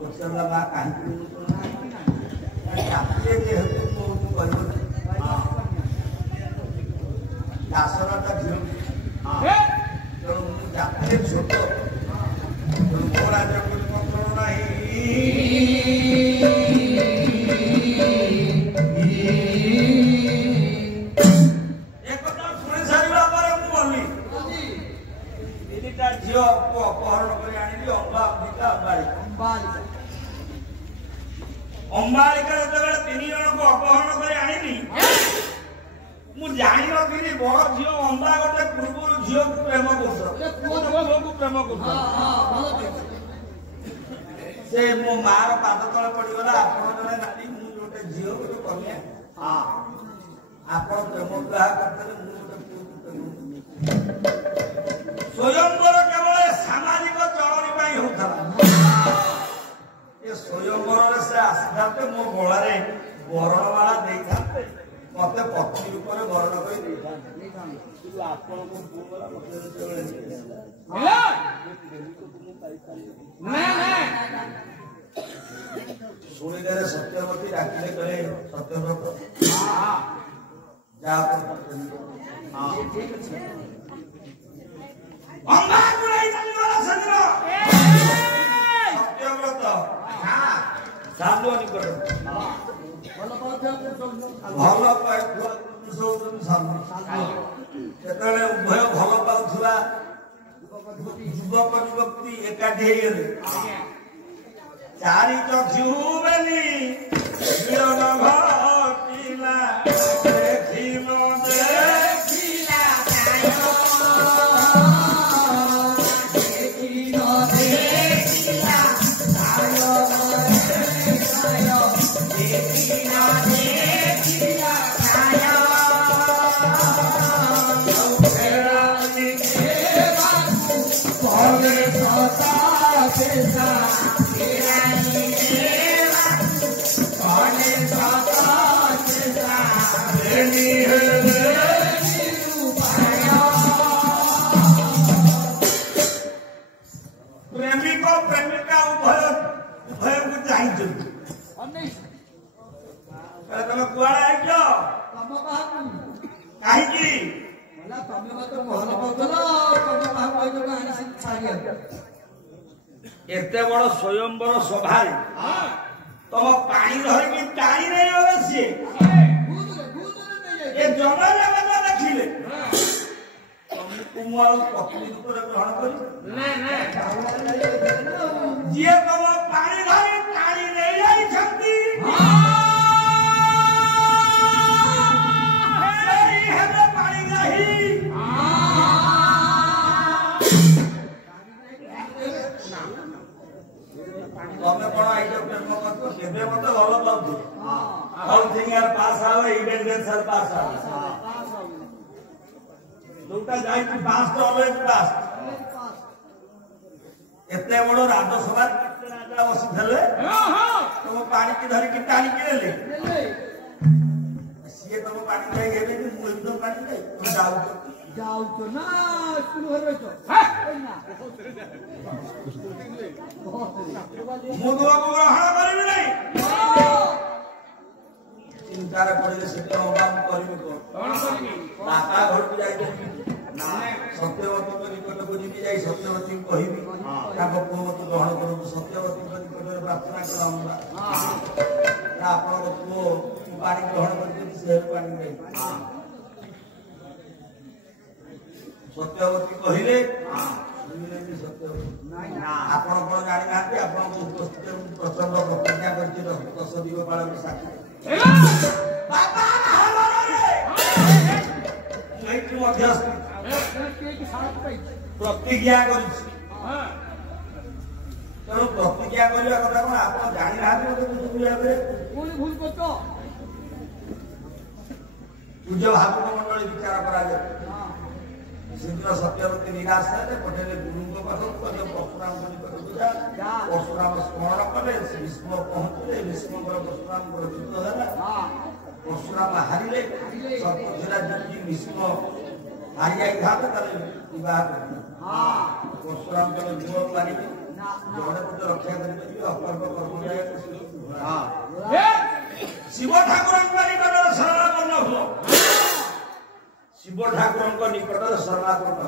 ପଚାରିଲା ମା କାହିଁକି ରାତିରେ ଯେହେତୁ ମୁଁ କହିବ ଦାସରଟା ଝିଅ ତେଣୁ ମୁଁ ଜାତିରେ ଛୋଟ ତେଣୁ ମୋ ରାଜ୍ୟ ପରିବର୍ତ୍ତନ ନାହିଁ ଏକଥା ଶୁଣି ସାରିବା ପରେ ମୁଁ ଗଲି ତିନିଟା ଝିଅକୁ ଅପହରଣ କରି ଆଣିଲି ଅମ୍ବାଳିକା ଯେତେବେଳେ 3 ଜଣଙ୍କୁ ଅପହରଣ କରି ଆଣିଲି ମୁଁ ଜାଣିନଥିଲି ବଡ ଝିଅ ଅମ୍ବା ଗୋଟେ ପୂର୍ବରୁ ଝିଅକୁ ପ୍ରେମ କରୁଛ ସେ ମୋ ମାର ପାଦ ତଳେ ପଡିଗଲା ଆପଣ ଜଣେ ନାରୀ ମୁଁ ଗୋଟେ ଝିଅ ଗୋଟେ କନ୍ୟା ଆପଣ ପ୍ରେମ ବିବାହ କରିଥିଲେ ମୁଁ ଗୋଟେ ସ୍ୱୟଂବର କେବଳ ସାମାଜିକ ଚଳଣି ପାଇଁ ହଉଥିଲା ଏ ସ୍ୱୟଂବରରେ ସେ ଆସିଥାନ୍ତେ ମୋ ଗଳାରେ ବରଣମାଳା ଦେଇଥାନ୍ତେ ମତେ ପତ୍ନୀ ରୂପରେ ବରଣ କରି ଦେଇଥାନ୍ତେ କିନ୍ତୁ ଆପଣଙ୍କ ପୁଅ ଗଲା ମତେ ଯେତେବେଳେ ଶୁଣିଦେଲେ ସତ୍ୟବତୀ ଡାକିଲେ କହେ ସତ୍ୟବ୍ରତ ଯାହା ସତ୍ୟବ୍ରତ ସାଧୁ ନିକଟ ଭଲ ଯେତେବେଳେ ଉଭୟ ଭଲ ପାଉଥିବା ଯୁବକ ଯୁବତୀ ଏକାଠି ହେଇଗଲେ 4 ଚକ୍ଷୁ ବେଲି ମିଳନ ଘଟିଲା प्रेमिक प्रेमिका उभय को चाहिए तुम कुआड़े आइच कहीं एते बड़ स्वयंवर सभा तुम पानी धरिकी टाणी नहीं गले सी जमा जगह देखिले तुमको पत्नी रूपे ग्रहण कर जी तुम पानी धरी टाणी नहीं जाइछंती पानी नहीं तमें कौन आइज प्रेम करते मत भल पाऊ हल्थिंगार पास आवे इवेंट सर पास आवे जोटा जाई पास तो ऑलवेज पास एते बड़ राजसभा राजा बसिले तुम पानी की धरिकी टाणी की ले सी तुम पानी खाई घेबे मुझे पानी खाई तुम जाऊ तो ना स्कूल घर में मुझे ग्रहण करी नहीं चिंतार पड़े से अभाव करी बापा घर को जाए सत्यवती निकट को जी जाए सत्यवती कहि पुओ मत ग्रहण करूँ सत्यवती निकट प्रार्थना कर आप पुओ पानी ग्रहण कर पानी नहीं सत्यवती कहले ଆପଣ କଣ ଜାଣିନାହାନ୍ତି ଆପଣଙ୍କ ଉପସ୍ଥିତ ପ୍ରଚଣ୍ଡ ପ୍ରତିଜ୍ଞା କରିଛି 10 ଦିନ ପାଳନ ସାକ୍ଷୀ ପ୍ରତିଜ୍ଞା କରିଛି ତେଣୁ ପ୍ରତିଜ୍ଞା କରିବା କଥା କଣ ଆପଣ ଜାଣିନାହାନ୍ତି ଭୁଲ କରୁଛ ପୂଜ୍ୟ ଭାଗବତ ମଣ୍ଡଳୀ ବିଚାର କରାଯାଏ शीघ्र सत्यवती निराश है पटेल गुरु पाखक परशुराम परशुराम स्मरण कले भीष्म पहुंचले भीष्म परशुराम युद्ध है परशुराम हारिले भीष्म हारी जाता परशुराम जब जीवन मारे ଜଣେ ମୋତେ ରକ୍ଷା କରିପାରିବେ ଅକର୍ମ କର୍ମ ଶିବ ଠାକୁରଙ୍କ ନିକଟରେ ଶରଣାପନ୍ନ ହୁଅ ଶିବ ଠାକୁରଙ୍କ ନିକଟରେ ଶରଣାପନ୍ନ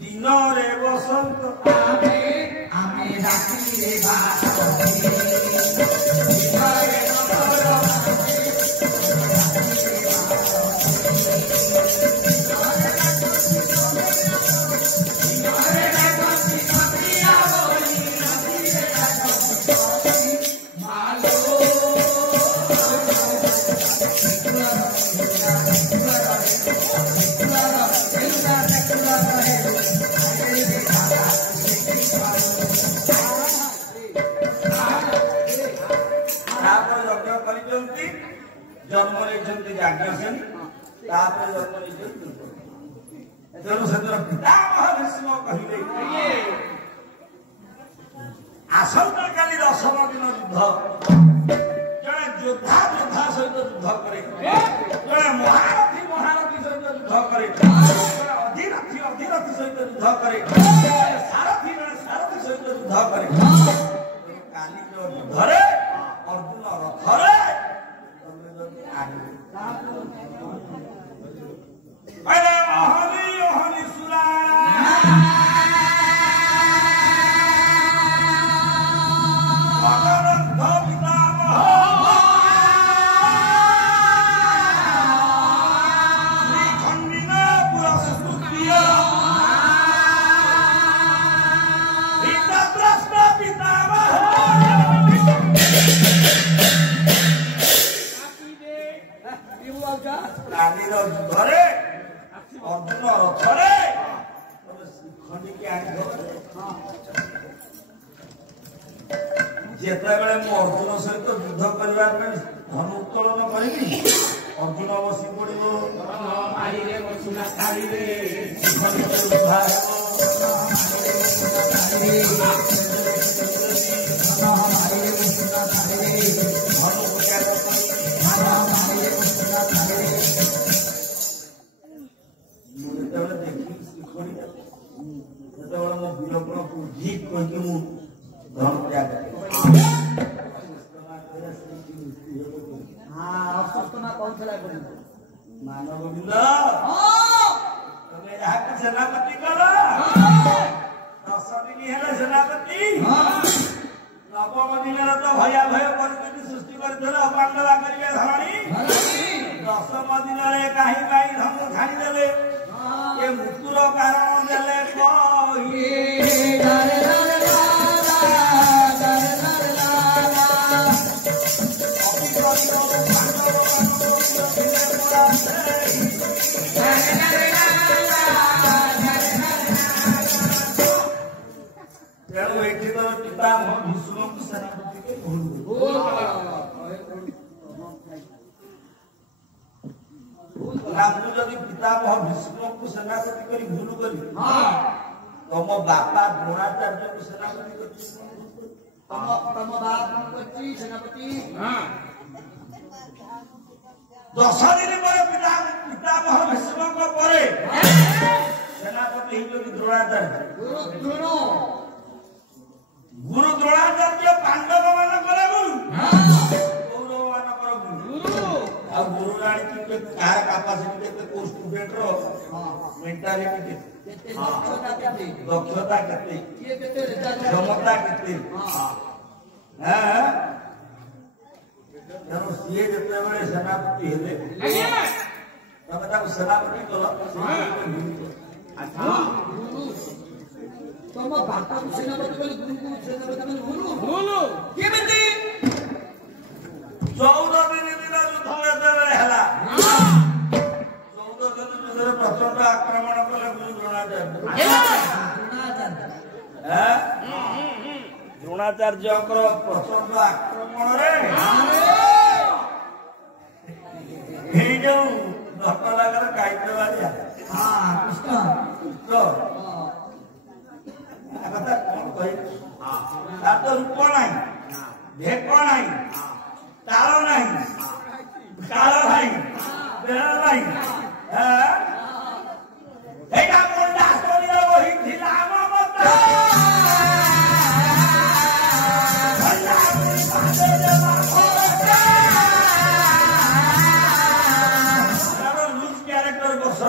ଦିନରେ ବସନ୍ତ जन्म नहीं जाज्ञसेन तेणु से पितामह भीष्म कहले आसंता काली 10 दिन युद्ध जड़े योद्धा योद्धा सहित युद्ध करे जड़े महारथी महारथी सहित युद्ध करे अधिरथी अधिरथी सहित युद्ध करे सारथी जड़े सारथी सहित युद्ध करे काली जो युद्धरे अर्जुन रथरे अरे हरि हरि सुरा घरे अर्जुन रथरे श्रीखंडी की जेतेबेले मु अर्जुन सहित युद्ध करबा धन उत्तोलन करी अर्जुन बसी पड़ो मानव गोविंद सेनापति कर 10 दिन है सेनापति नवम दिन तो भया भय परिस्थिति सृष्टि कर अपांडवा करेंगे धरणी 10म दिन कहीं कहीं धन छाड़देले ये मृत्युर कारण देले पितामह भीष्म को सेनापति के जदि पितामह भीष्म को सेनापति करी भूल करी तम बापा द्रोणाचार्य को सेनापति कर तम बाप को सेनापति 10 दिन पर पितामह भीष्म को परे सेनापति द्रोणाचार्य गुरु द्रोणाचार्य पांडव मान करे गुरु कौरव मान कर गुरु आ गुरु रानी के का कैपेसिटी के को स्टूडेंट रो मेंटालिटी के दक्षता केते ये केते क्षमता केते हां जब सीए जते बेले सेनापति हेले तब तक सेनापति करो अच्छा तम बापा को सेनापति बोले गुरु को सेनापति बोले गुरु केमिति 14 दिन युद्ध हेले हला 14 दिन युद्धरे प्रचंड आक्रमण कले गुरु द्रोणाचार्य द्रोणाचार्य प्रचंड आक्रमण रे हे जो धक्का लगा काईते वाला हां कृष्ण कथा कौन कही तार रूप नहीं भेक नहीं ताल नहीं काल नहीं बेल नहीं एटा मुंडा स्टोरी वही थिला ममता भला पादे देवा होता लूज कैरेक्टर बस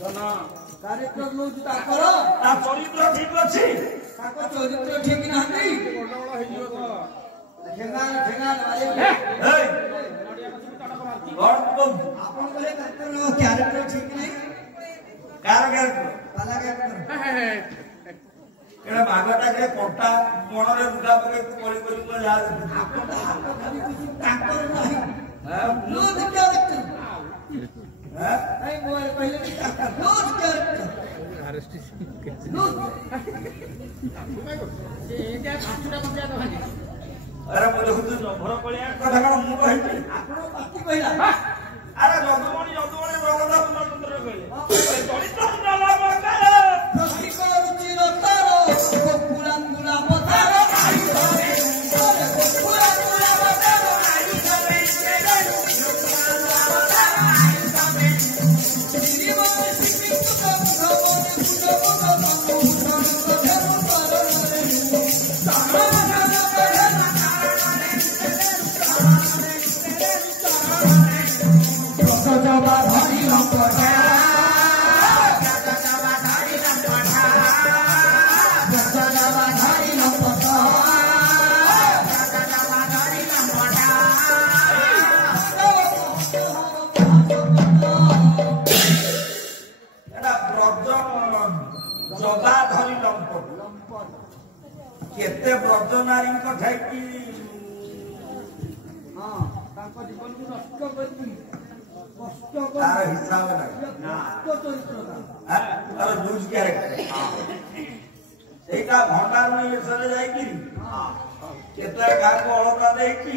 जना କ୍ୟାରେକ୍ଟର ନଉଛି ତାଙ୍କର ତା ଚରିତ୍ର ଠିକ ଅଛି ତାଙ୍କ ଚରିତ୍ର ଠିକ ନାହାନ୍ତି ଆପଣଙ୍କର କ୍ୟାରେକ୍ଟର ଠିକ ନାହିଁ କାର କ୍ୟାରେକ୍ଟର ପାଲା କ୍ୟାରେକ୍ଟର ଏଟା ବାଘଟା ଯେ କଣ୍ଟା ମନରେ ଲୁଗା ପକେଇ କଳି କରି ମୁଁ ଯାହା ତାଙ୍କର ନାହିଁ ଲୁଜ୍ କ୍ୟାରେକ୍ଟର ନାଇଁ ମୁଁ କହିଲେ କି ତାଙ୍କର ଲୁଜ୍ କ୍ୟାରେକ୍ଟର ଆରେ ମୁଁ ଦେଖୁଛୁ ଜଭର କଳିଆ କଥା କଣ ମୁଁ କହିବି ଆପଣ ପାତି କହିଲା ଆରେ ଯଦୁମଣି ଜଗନ୍ନାଥ ସୁନ୍ଦର କହିଲେ ଚରିତ୍ର କେତେ ବ୍ରଜ ନାରୀଙ୍କ ଠାଇକି ତାଙ୍କ ଜୀବନକୁ ନଷ୍ଟ କରିବି ତାର ହିସାବ ନାହିଁ ତାର ଲୁଜ୍ କ୍ୟାରେକ୍ଟର ସେଇଟା ଭଣ୍ଡାରୁଣୀ ବେଶରେ ଯାଇକିରି କେତେ କାହାକୁ ଅଳକା ଦେଇକି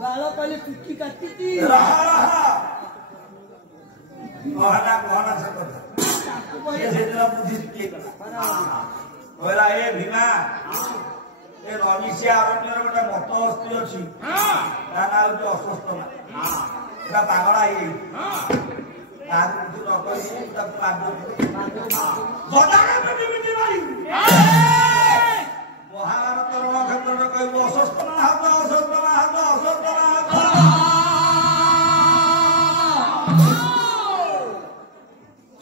ବାଳ କହିଲେ ଚୁଟି କାଟିଛି କହନା ସେ କଥା ସେଦିନ ବୁଝିଛି କିଏ କହିଲା ଏ ଭୀମା ଏ ରବିଶିଆ ଅରଣ୍ୟର ଗୋଟେ ମତ ଅସ୍ଥି ଅଛି ତା ନାଁ ହଉଛି ଅଶ୍ୱସ୍ତମା ଏଟା ପାଗଳା ହେଇଯାଇଛି ତାକୁ କିଛି ନ କହିକି ତାକୁ ମହାଭାରତ ରଣକ୍ଷେତ୍ରରେ କହିବୁ ଅଶ୍ୱସ୍ତମା ହାତ ଅଶ୍ୱସ୍ତମା ହାତ ଅଶ୍ୱସ୍ତମା ହାତ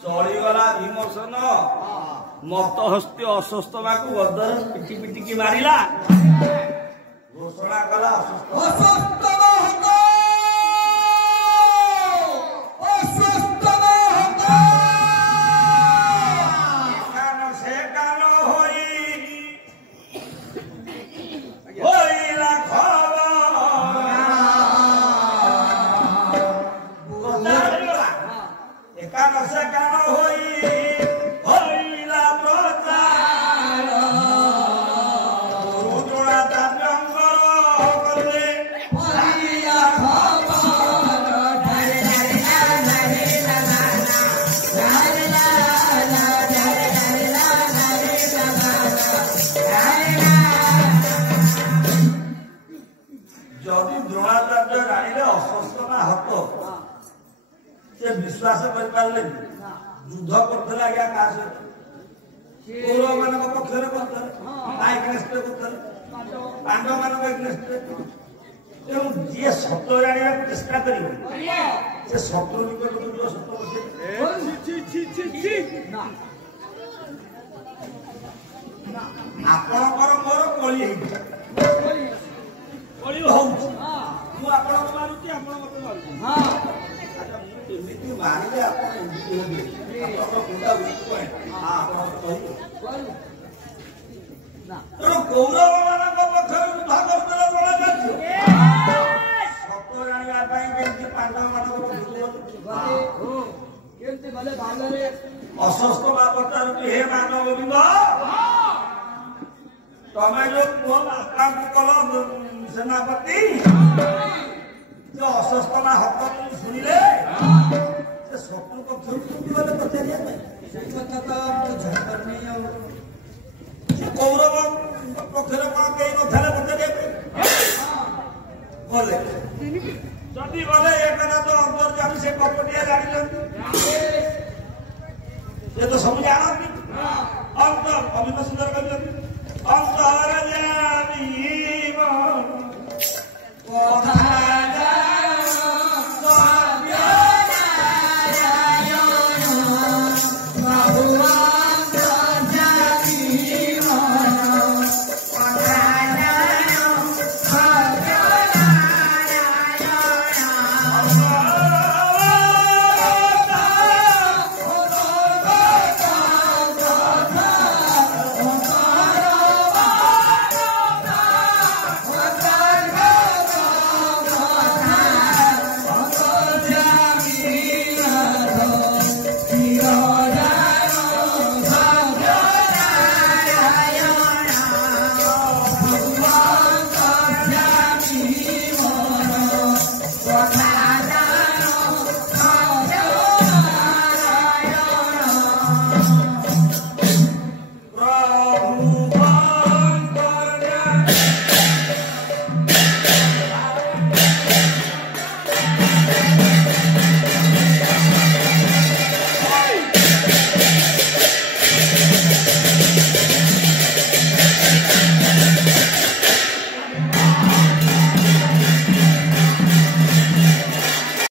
ଚଳିଗଲା ଭୀମସେନ ମତହସ୍ତି ଅଶ୍ୱସ୍ତମାକୁ ଗଦରେ ପିଟି ପିଟିକି ମାରିଲା ଘୋଷଣା କଲା ସେ କାନ ହୋଇଲା ଏକାନ ସେ କାନ विश्वास कर युद्ध करते आज्ञा क्या सहित कौरव मान पक्ष पांडव मान तेणु जी सत्य जाना चेष्टा कर शत्रु निकट जो सत्य आपणकर मोर कली मारुची एमती मारे तेणु कौरव मान पक्ष युद्ध करते सत्य जानापी पांडव मान अशस्त्र बापचार हे मानव तमें जो पुह आक्रांत कल सेनापति जो अशस्त्र हक शुणिले शत्रु पक्ष गले पचारे कौरव पक्ष कई नए पचारे गले जदि गले एक तो अंतर्जामी से कपटिया जानी ये तो सब जानती अंतर अभिनव सुंदर कहते अंतर